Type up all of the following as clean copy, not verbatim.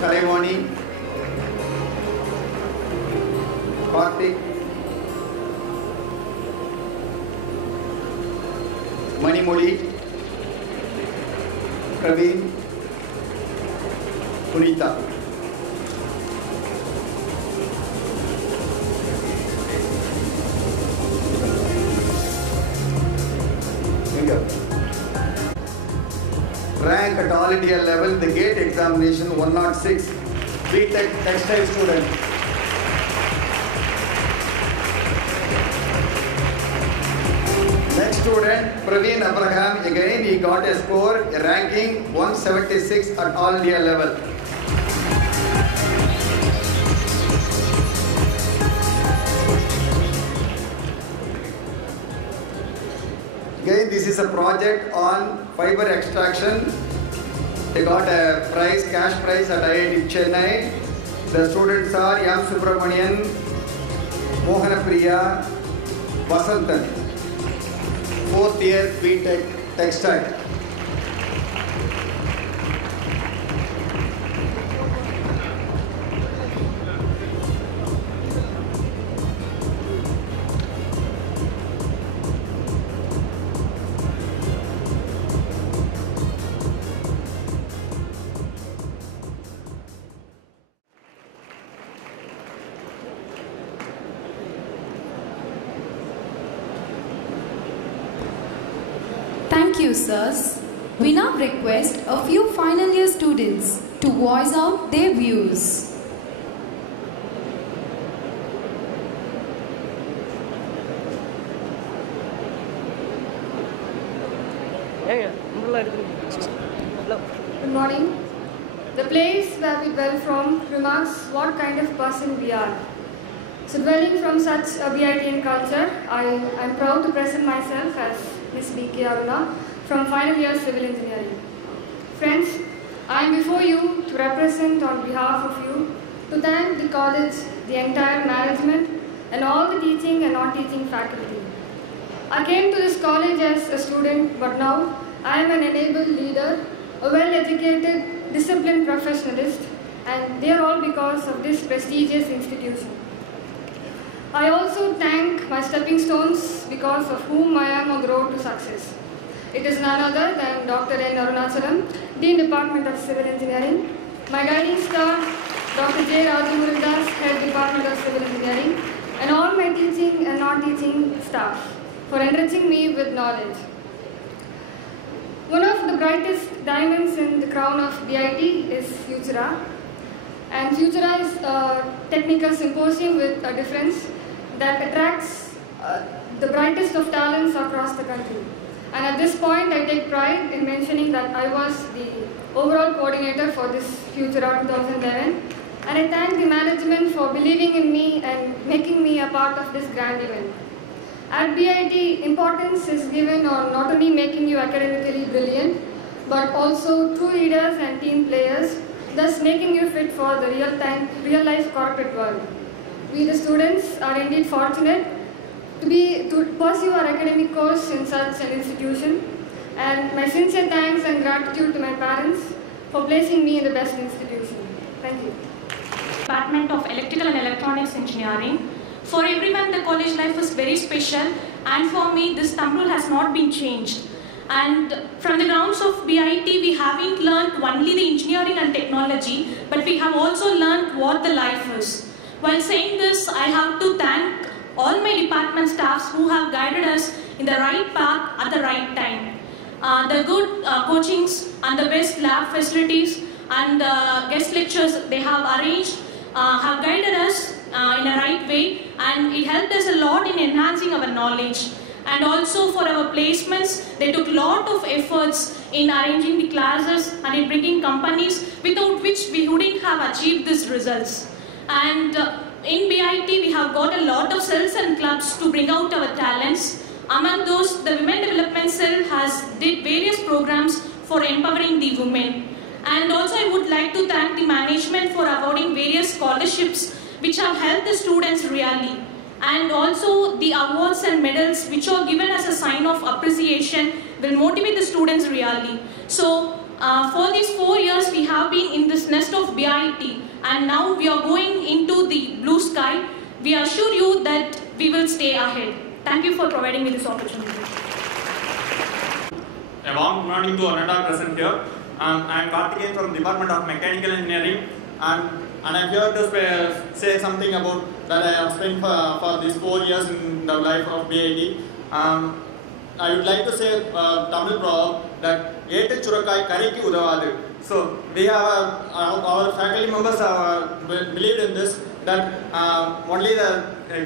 Kalaivani, Karthik, Manimoli, Praveen, Punita. Rank at all India level, the GATE examination 106, BTech textile student. Next student, Praveen Abraham, again he got a score, a ranking 176 at all India level. Again, this is a project on fiber extraction. They got a prize, cash prize at IIT Chennai. The students are M. Subramanian, Mohanapriya, Vasantan. 4th year BTech Textile. Thank you, sirs. We now request a few final year students to voice out their views. Good morning. The place where we dwell from remarks what kind of person we are. So dwelling from such a BITN culture, I am proud to present myself as Ms. B.K. Aruna from final year civil engineering. Friends, I am before you to represent on behalf of you to thank the college, the entire management and all the teaching and non-teaching faculty. I came to this college as a student, but now I am an enabled leader, a well-educated, disciplined professionalist, and they are all because of this prestigious institution. I also thank my stepping stones because of whom I am on the road to success. It is none other than Dr. N. Arunachalam, Dean Department of Civil Engineering, my guiding star, Dr. J. Rajamuridas, Head Department of Civil Engineering, and all my teaching and non-teaching staff for enriching me with knowledge. One of the brightest diamonds in the crown of BIT is Futura. And Futura is a technical symposium with a difference that attracts the brightest of talents across the country. And at this point, I take pride in mentioning that I was the overall coordinator for this Futura 2011. And I thank the management for believing in me and making me a part of this grand event. At BIT, importance is given on not only making you academically brilliant, but also true leaders and team players, thus making you fit for the real-life corporate world. We the students are indeed fortunate to pursue our academic course in such an institution, and my sincere thanks and gratitude to my parents for placing me in the best institution. Thank you. Department of Electrical and Electronics Engineering. For everyone, the college life is very special, and for me, this thumb rule has not been changed. And from the grounds of BIT, we haven't learned only the engineering and technology, but we have also learned what the life is. While saying this, I have to thank all my department staffs who have guided us in the right path at the right time. The good coachings and the best lab facilities and guest lectures they have arranged have guided us in a right way, and it helped us a lot in enhancing our knowledge. And also for our placements, they took a lot of efforts in arranging the classes and in bringing companies without which we wouldn't have achieved these results. And in BIT, we have got a lot of cells and clubs to bring out our talents. Among those, the Women Development Cell has did various programs for empowering the women. And also I would like to thank the management for awarding various scholarships which have helped the students really. And also the awards and medals which are given as a sign of appreciation will motivate the students really. So For these 4 years, we have been in this nest of BIT, and now we are going into the blue sky. We assure you that we will stay ahead. Thank you for providing me this opportunity. A warm good morning to Ananda present here. I am Karthikeyan from Department of Mechanical Engineering, and I am here to say something about that I have spent for these 4 years in the life of BIT. I would like to say Tamil proverb that "Etu churakai kariki udavadu." So we have our faculty members have believed in this, that only the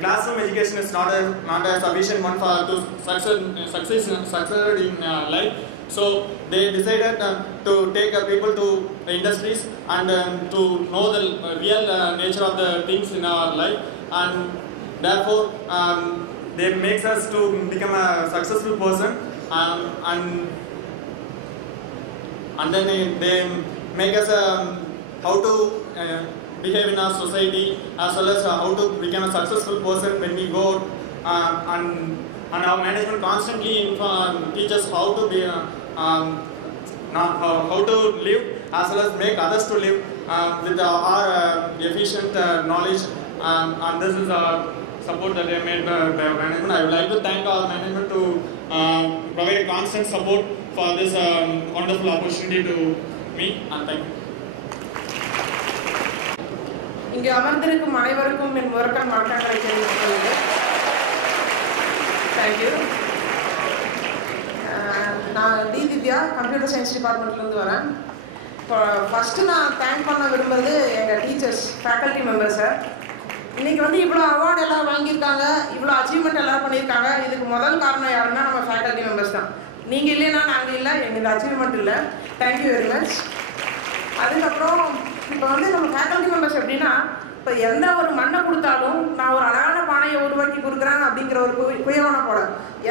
classroom education is not a sufficient one for to succeed in life. So they decided to take people to the industries and to know the real nature of the things in our life, and therefore they makes us to become a successful person, and then they make us how to behave in our society, as well as how to become a successful person when we go out, and our management constantly teaches how to be how to live, as well as make others to live with our efficient knowledge, and this is support that they made by management. I would like to thank our management to provide constant support for this wonderful opportunity to me, and thank you. இங்கே அமர்ந்திருக்கும் அனைவருக்கும் என் முதற்கண் வணக்கங்களை தெரிவித்துக் கொள்கிறேன். Thank you. நான் D Divya, computer science டிபார்ட்மெண்ட்லேருந்து வரேன். இப்போ ஃபஸ்ட்டு நான் தேங்க் பண்ண விரும்புகிறது எங்கள் டீச்சர்ஸ், ஃபேக்கல்ட்டி மெம்பர்ஸை. இன்றைக்கி வந்து இவ்வளோ அவார்டு எல்லாம் வாங்கியிருக்காங்க, இவ்வளோ அச்சீவ்மெண்ட் எல்லாம் பண்ணியிருக்காங்க. இதுக்கு முதல் காரணம் யாருன்னா நம்ம ஃபேக்கல்ட்டி மெம்பர்ஸ் தான். நீங்கள் இல்லைன்னா நாங்கள் இல்லை, எங்களுக்கு அச்சீவ்மெண்ட் இல்லை. Thank you very much. அதுக்கப்புறம் இப்போ வந்து நம்ம ஃபேக்கல்ட்டி மெம்பர்ஸ் எப்படின்னா, இப்போ எந்த ஒரு மண்ணை கொடுத்தாலும் நான் ஒரு அழகான பானையை உருவாக்கி கொடுக்குறேன் அப்படிங்கிற ஒரு குயவனை போட,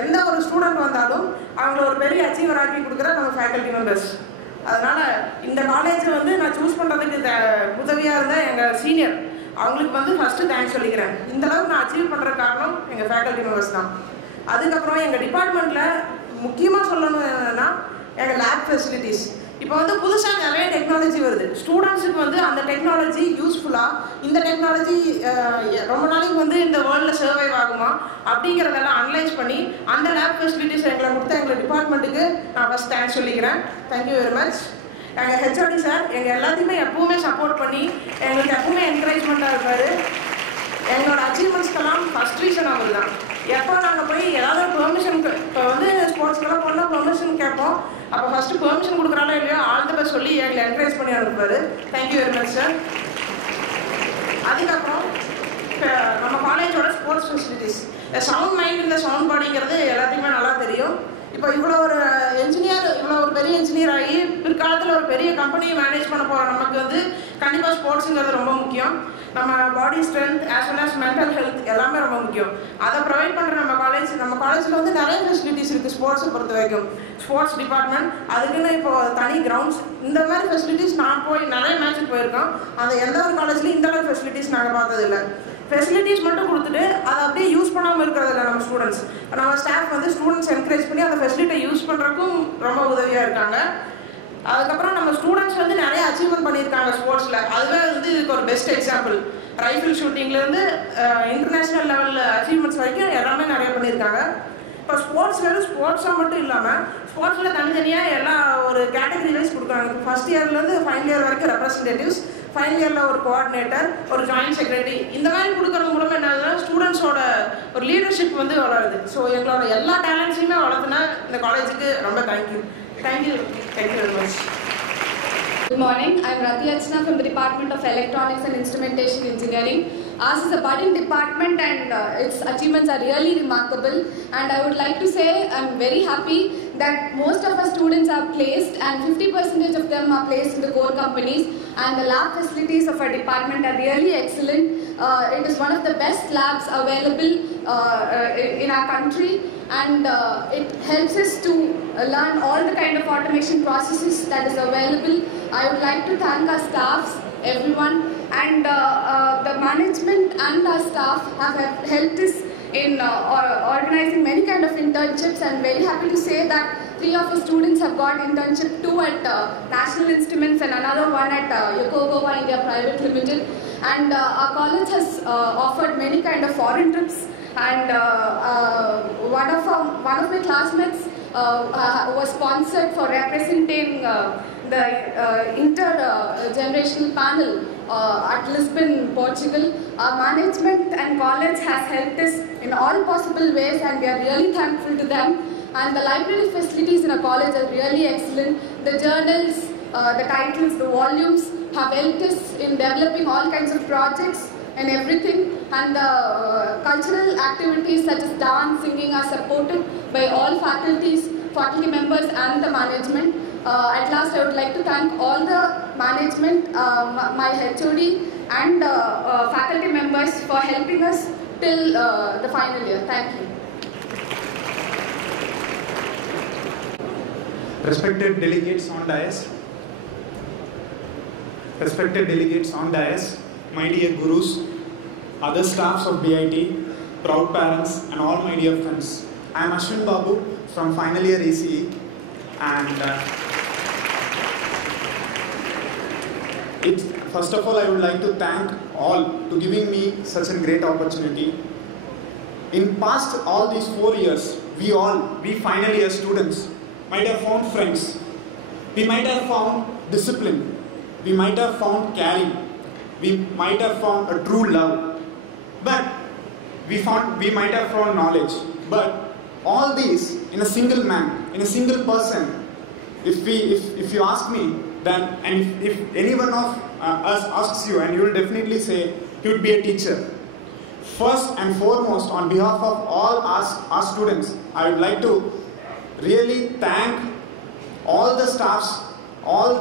எந்த ஒரு ஸ்டூடெண்ட் வந்தாலும் அவங்கள ஒரு பெரிய அச்சீவர் ஆக்கி கொடுக்குற நம்ம ஃபேக்கல்ட்டி மெம்பர்ஸ். அதனால் இந்த காலேஜை வந்து நான் சூஸ் பண்ணுறதுக்கு உதவியாக இருந்த எங்கள் சீனியர், அவங்களுக்கு வந்து ஃபஸ்ட்டு தேங்க்ஸ் சொல்லிக்கிறேன். இந்தளவுக்கு நான் அச்சீவ் பண்ணுற காரணம் எங்கள் ஃபேக்கல்ட்டி மெம்பர்ஸ் தான். அதுக்கப்புறம் எங்கள் டிபார்ட்மெண்ட்டில் முக்கியமாக சொல்லணும் என்னென்னா எங்கள் லேப் ஃபெசிலிட்டிஸ். இப்போ வந்து புதுசாக நிறைய டெக்னாலஜி வருது. ஸ்டூடெண்ட்ஸுக்கு வந்து அந்த டெக்னாலஜி யூஸ்ஃபுல்லாக, இந்த டெக்னாலஜி ரொம்ப நாளைக்கு வந்து இந்த வேர்ல்டில் சர்வைவ் ஆகுமா அப்படிங்கிறதெல்லாம் அனலைஸ் பண்ணி அந்த லேப் ஃபெசிலிட்டிஸ் எங்களை கொடுத்த எங்கள் டிபார்ட்மெண்ட்டுக்கு நான் ஃபஸ்ட் தேங்க்ஸ் சொல்லிக்கிறேன். Thank you very much. எங்கள் ஹெச்ஓடி சார் எங்கள் எல்லாத்தையுமே எப்பவுமே சப்போர்ட் பண்ணி எங்களுக்கு எப்பவுமே என்கரேஜ்மெண்ட்டாக இருப்பார். எங்களோட அச்சீவ்மெண்ட்ஸ்க்கெல்லாம் ஃபஸ்ட் ரீசன் அவர் தான். எப்போ நாங்கள் போய் ஏதாவது பெர்மிஷனுக்கு, இப்போ வந்து ஸ்போர்ட்ஸ்க்கெல்லாம் போனால் பெர்மிஷன் கேட்போம், அப்போ ஃபஸ்ட்டு பெர்மிஷன் கொடுக்குறாலோ இல்லையோ ஆல் தி பெஸ்ட் சொல்லி எங்களை என்கரேஜ் பண்ணி அனுப்புவார். Thank you very much sir. அதுக்கப்புறம் இப்போ நம்ம காலேஜோட ஸ்போர்ட்ஸ் ஃபெசிலிட்டிஸ், சவுண்ட் மைண்ட் இந்த சவுண்ட் பாடிங்கிறது எல்லாத்துக்குமே நல்லா தெரியும். இப்போ இவ்வளோ ஒரு என்ஜினியர், இவ்வளோ ஒரு பெரிய இன்ஜினியர் ஆகி பிற்காலத்தில் ஒரு பெரிய கம்பெனியை மேனேஜ் பண்ண போகிற நமக்கு வந்து கண்டிப்பாக ஸ்போர்ட்ஸுங்கிறது ரொம்ப முக்கியம். நம்ம body strength as well as mental health எல்லாமே ரொம்ப முக்கியம். அதை ப்ரொவைட் பண்ணுற நம்ம காலேஜில் வந்து நிறைய ஃபெசிலிட்டிஸ் இருக்குது. ஸ்போர்ட்ஸை பொறுத்த வரைக்கும் ஸ்போர்ட்ஸ் டிபார்ட்மெண்ட், அதுக்குன்னு இப்போ தனி கிரவுண்ட்ஸ், இந்த மாதிரி ஃபெசிலிட்டிஸ் நான் போய் நிறைய மேட்ச்சுக்கு போயிருக்கோம். அந்த எந்த ஒரு காலேஜ்லையும் இந்த மாதிரி ஃபெசிலிட்டிஸ் நாங்கள் பார்த்ததில்லை. ஃபெசிலிட்டிஸ் மட்டும் கொடுத்துட்டு அதை அப்படியே யூஸ் பண்ணாமல் இருக்கிறதில்ல நம்ம ஸ்டூடெண்ட்ஸ். நம்ம ஸ்டாஃப் வந்து ஸ்டூடெண்ட்ஸ் என்கரேஜ் பண்ணி அந்த ஃபெசிலிட்டியை யூஸ் பண்ணுறதுக்கும் ரொம்ப உதவியாக இருக்காங்க. அதுக்கப்புறம் நம்ம ஸ்டூடெண்ட்ஸ் வந்து நிறைய அச்சீவ்மெண்ட் பண்ணியிருக்காங்க ஸ்போர்ட்ஸில். அதுவே வந்து இதுக்கு ஒரு பெஸ்ட் எக்ஸாம்பிள். ரைஃபிள் ஷூட்டிங்லேருந்து இன்டர்நேஷ்னல் லெவலில் அச்சீவ்மெண்ட்ஸ் வரைக்கும் எல்லாமே நிறைய பண்ணியிருக்காங்க. இப்போ ஸ்போர்ட்ஸ் வெறும் ஸ்போர்ட்ஸாக மட்டும் இல்லாமல் ஸ்போர்ட்ஸில் தனித்தனியாக எல்லா ஒரு கேட்டகரி வைஸ் கொடுக்குறாங்க. ஃபஸ்ட் இயர்லேருந்து ஃபைனல் இயர் வரைக்கும் ரெப்ரஸன்டேட்டிவ்ஸ், ஃபைனல் இயரில் ஒரு கோஆர்டினேட்டர், ஒரு ஜாயின்ட் செக்ரட்டரி, இந்த மாதிரி கொடுக்கறது மூலமாக என்ன ஆகுதுன்னா ஸ்டூடெண்ட்ஸோட ஒரு லீடர்ஷிப் வந்து வளருது. ஸோ எங்களோட எல்லா டேலண்ட்ஸையுமே வளர்த்துனா இந்த காலேஜுக்கு ரொம்ப thank you very much. Good morning, I am Rati Archana from the Department of Electronics and Instrumentation Engineering. Ours is a budding department and its achievements are really remarkable, and I would like to say I am very happy that most of our students are placed and 50% of them are placed in the core companies, and the lab facilities of our department are really excellent. It is one of the best labs available in our country, and it helps us to learn all the kind of automation processes that is available. I would like to thank our staffs, everyone, and the management and our staff have helped us in organizing many kind of internships. I'm very happy to say that 3 of our students have got internship, 2 at National Instruments and another one at Yokogawa India Private Limited. And our college has offered many kind of foreign trips, and one of my classmates was sponsored for representing the intergenerational panel at Lisbon, Portugal. Our management and college has helped us in all possible ways, and we are really thankful to them. And the library facilities in our college are really excellent. The journals, the titles, the volumes have helped us in developing all kinds of projects and everything. And the cultural activities such as dance, singing are supported by all faculty members and the management. At last, I would like to thank all the management, my HOD and faculty members for helping us till the final year. Thank you. Respected delegates on dais, my dear gurus, other staffs of BIT, proud parents, and all my dear friends. I am Ashwin Babu from final year ACE, and first of all, I would like to thank all to giving me such a great opportunity. In past all these 4 years, we final year students might have found friends, we might have found discipline, we might have found caring, we might have found a true love, but we might have found knowledge. But all these in a single man, in a single person, if you ask me, then, and if any one of us asks you, and you will definitely say he would be a teacher. First and foremost, on behalf of all our students, I would like to really thank all the staffs, all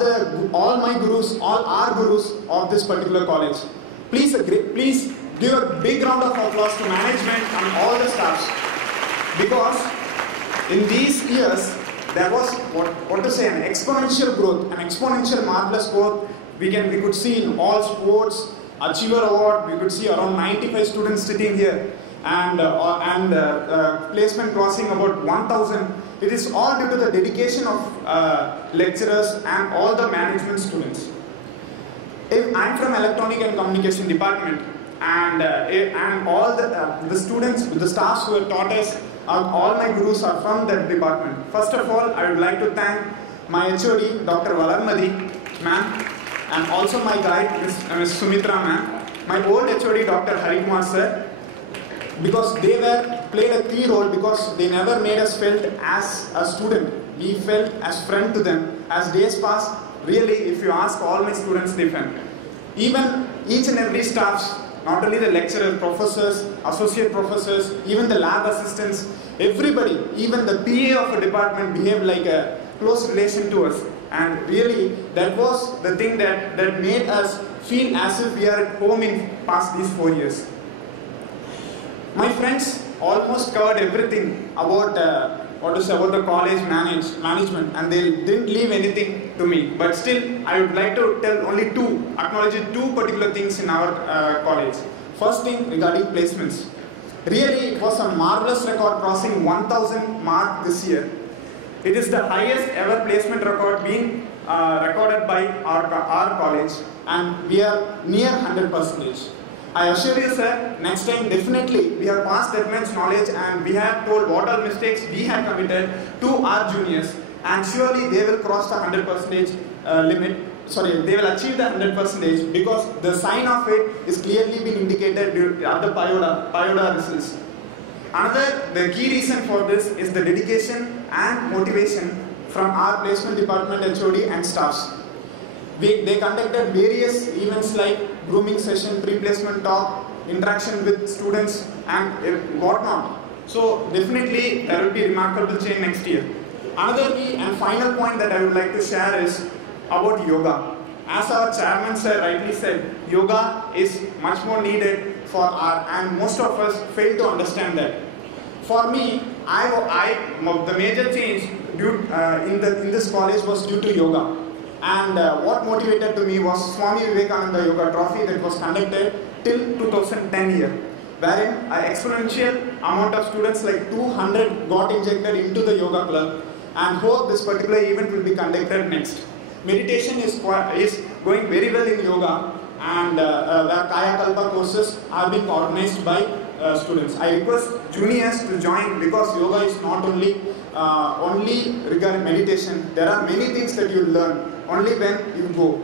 my gurus, all our gurus of this particular college. Please give a big round of applause to management and all the staffs, because in these years there was an exponential growth, an exponential marvelous growth. We could see in all sports, Achiever Award. We could see around 95 students sitting here, and placement crossing about 1,000. It is all due to the dedication of lecturers and all the management students. I'm from Electronic and Communication Department, and all the students, the staffs who have taught us, all my gurus are from that department. First of all, I would like to thank my HOD, Dr. Valarmadi, ma'am, and also my guide, Ms. Sumitra, ma'am, my old HOD, Dr. Harikumar sir, because they played a key role, because they never made us felt as a student. We felt as friend to them. As days passed, really, if you ask all my students, they felt. Even each and every staffs, not only the lecturers, professors, associate professors, even the lab assistants, everybody, even the PA of a department behaved like a close relation to us. And really, that was the thing that made us feel as if we are at home in past these 4 years. My friends almost covered everything about about the college management, and they didn't leave anything to me. But still, I would like to acknowledge two particular things in our college. First thing regarding placements. Really, it was a marvelous record, crossing 1,000 mark this year. It is the highest ever placement record being recorded by our college, and we are near 100%. I assure you, sir, next time definitely we have passed that much knowledge, and we have told what all mistakes we have committed to our juniors, and surely they will cross the 100% limit. Sorry, they will achieve the 100%, because the sign of it is clearly been indicated at the PIODA results. The key reason for this is the dedication and motivation from our placement department HOD and staffs. They conducted various events like grooming session, pre-placement talk, interaction with students, and whatnot. So definitely there will be remarkable change next year. Another key and final point that I would like to share is about yoga. As our chairman sir rightly said, yoga is much more needed for and most of us fail to understand that. For me, the major change in this college was due to yoga. And what motivated to me was Swami Vivekananda Yoga Trophy that was conducted till 2010 year, wherein an exponential amount of students like 200 got injected into the yoga club. and hope this particular event will be conducted next. Meditation is going very well in yoga, and where Kaya Kalpa courses are being organized by students. I request juniors to join, because yoga is not only regarding meditation. There are many things that you learn only when you go.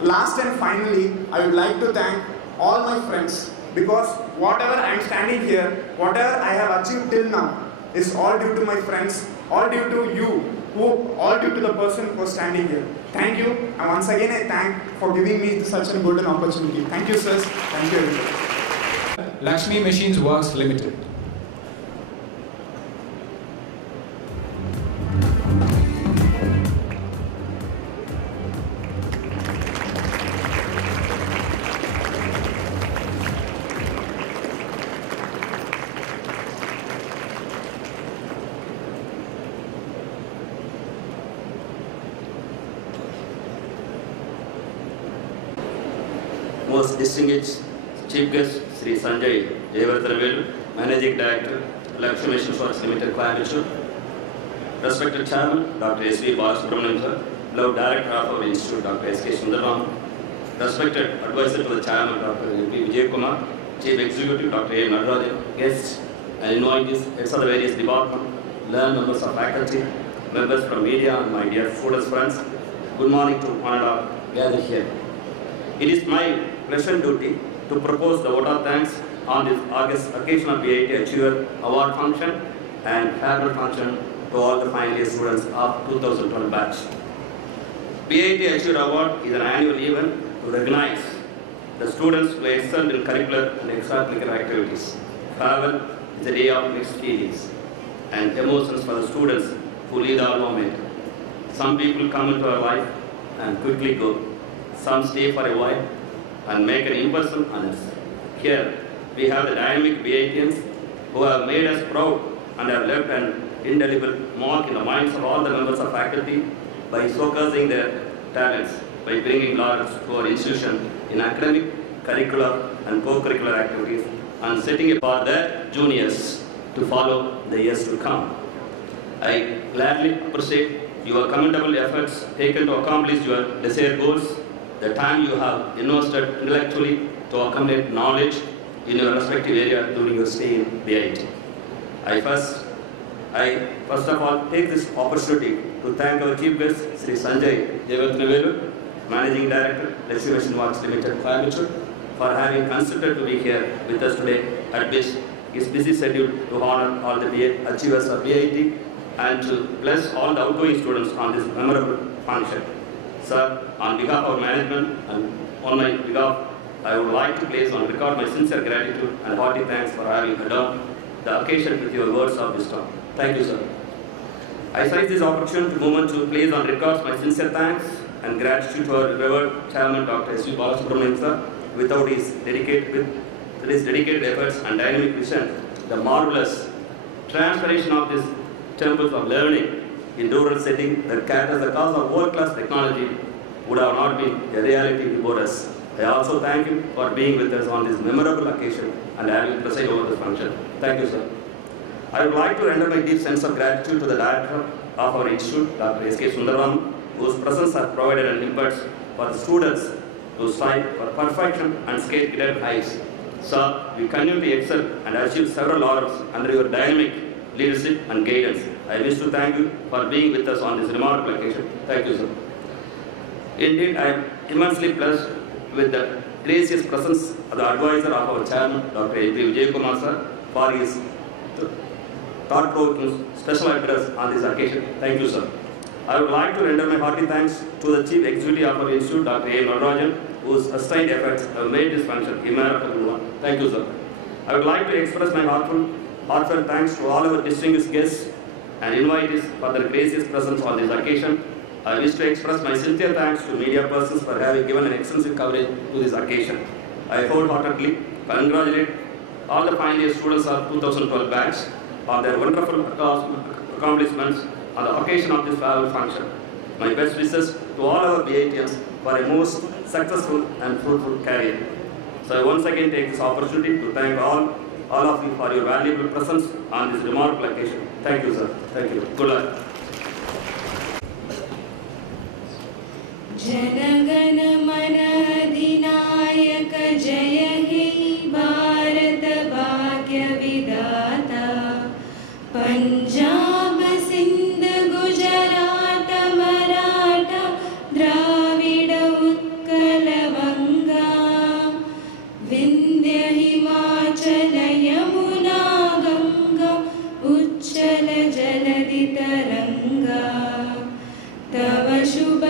Last and finally, I would like to thank all my friends, because whatever I am standing here, whatever I have achieved till now, is all due to my friends, all due to you, all due to the person who is standing here. Thank you, and once again I thank for giving me such a golden opportunity. Thank you, sirs. Thank you, everybody. Lakshmi Machines Works Limited. Most distinguished Chief Guest Sri Sanjay Jayavardhanavelu, Managing Director, Lakshmi Machines Works Limited, Coimbatore. Respected Chairman, Dr. S.V. Balasubramanian sir, beloved Director of our Institute, Dr. S.K. Sundaram. Respected Advisor to the Chairman, Dr. M.P. Vijay Kumar, Chief Executive, Dr. A. Nadarajan, guests and invitees, heads of the various departments, learned members of faculty, members from media, and my dear students, friends. Good morning to one and all gathered here. It is my pleasant duty to propose the vote of thanks on this August occasion of BIT Achiever Award function and farewell function to all the final year students of 2012 batch. BIT Achiever Award is an annual event to recognize the students who excelled in curricular and extracurricular activities. Farewell is a day of mixed feelings and emotions for the students who leave our moment. Some people come into our life and quickly go. Some stay for a while and make an impression on us. Here, we have the dynamic BITians who have made us proud and have left an indelible mark in the minds of all the members of faculty by showcasing their talents, by bringing laurels to our institution in academic, curricular, and co-curricular activities, and setting apart their juniors to follow the years to come. I gladly appreciate your commendable efforts taken to accomplish your desired goals, the time you have invested intellectually to accumulate knowledge in your respective area during your stay in BIT. I first of all take this opportunity to thank our Chief Guest, Sri Sanjay Jayavardhanavelu, Managing Director, Lakshmi Machines Works Limited, Coimbatore, for having considered to be here with us today at his busy schedule to honor all the achievers of BIT and to bless all the outgoing students on this memorable function. Sir, on behalf of management and on my behalf, I would like to place on record my sincere gratitude and hearty thanks for having adorned the occasion with your words of wisdom. Thank you, sir. I seize this opportunity moment to place on record my sincere thanks and gratitude to our revered Chairman, Dr. S.V. Balasubramanian sir. Without his dedicated efforts and dynamic vision, the marvelous transformation of this temples of learning in rural setting that caters the cause of world-class technology would have not been a reality before us. I also thank you for being with us on this memorable occasion and having preside over the function. Thank you, sir. I would like to render my deep sense of gratitude to the Director of our Institute, Dr. S.K. Sundaram, whose presence has provided an impetus for the students to strive for perfection and scale greater heights. Sir, we continue to excel and achieve several laurels under your dynamic leadership and guidance. I wish to thank you for being with us on this remarkable occasion. Thank you, sir. Indeed, I am immensely blessed with the gracious presence of the advisor of our chairman, Dr. M.P. Vijay Kumar, sir, for his thought-provoking special address on this occasion. Thank you, sir. I would like to render my hearty thanks to the Chief Executive of our Institute, Dr. A. Nadarajan, whose sustained efforts have made this function a memorable one. Thank you, sir. I would like to express my heartfelt thanks to all our distinguished guests and invitees for their gracious presence on this occasion. I wish to express my sincere thanks to media persons for having given an extensive coverage to this occasion. I wholeheartedly congratulate all the final year students of 2012 batch on their wonderful accomplishments on the occasion of this farewell function. My best wishes to all our BITians for a most successful and fruitful career. So I once again take this opportunity to thank all of you for your valuable presence on this remarkable occasion. Thank you, sir. Thank you. Good luck. जनगण मन अधिनायक जय हे भारत भाग्य विधाता पंजाब सिंध गुजरात मराठा द्राविड उत्कल बंगा विंध्य हिमाचल यमुना गंगा उच्चल जलधि तरंगा तव शुभ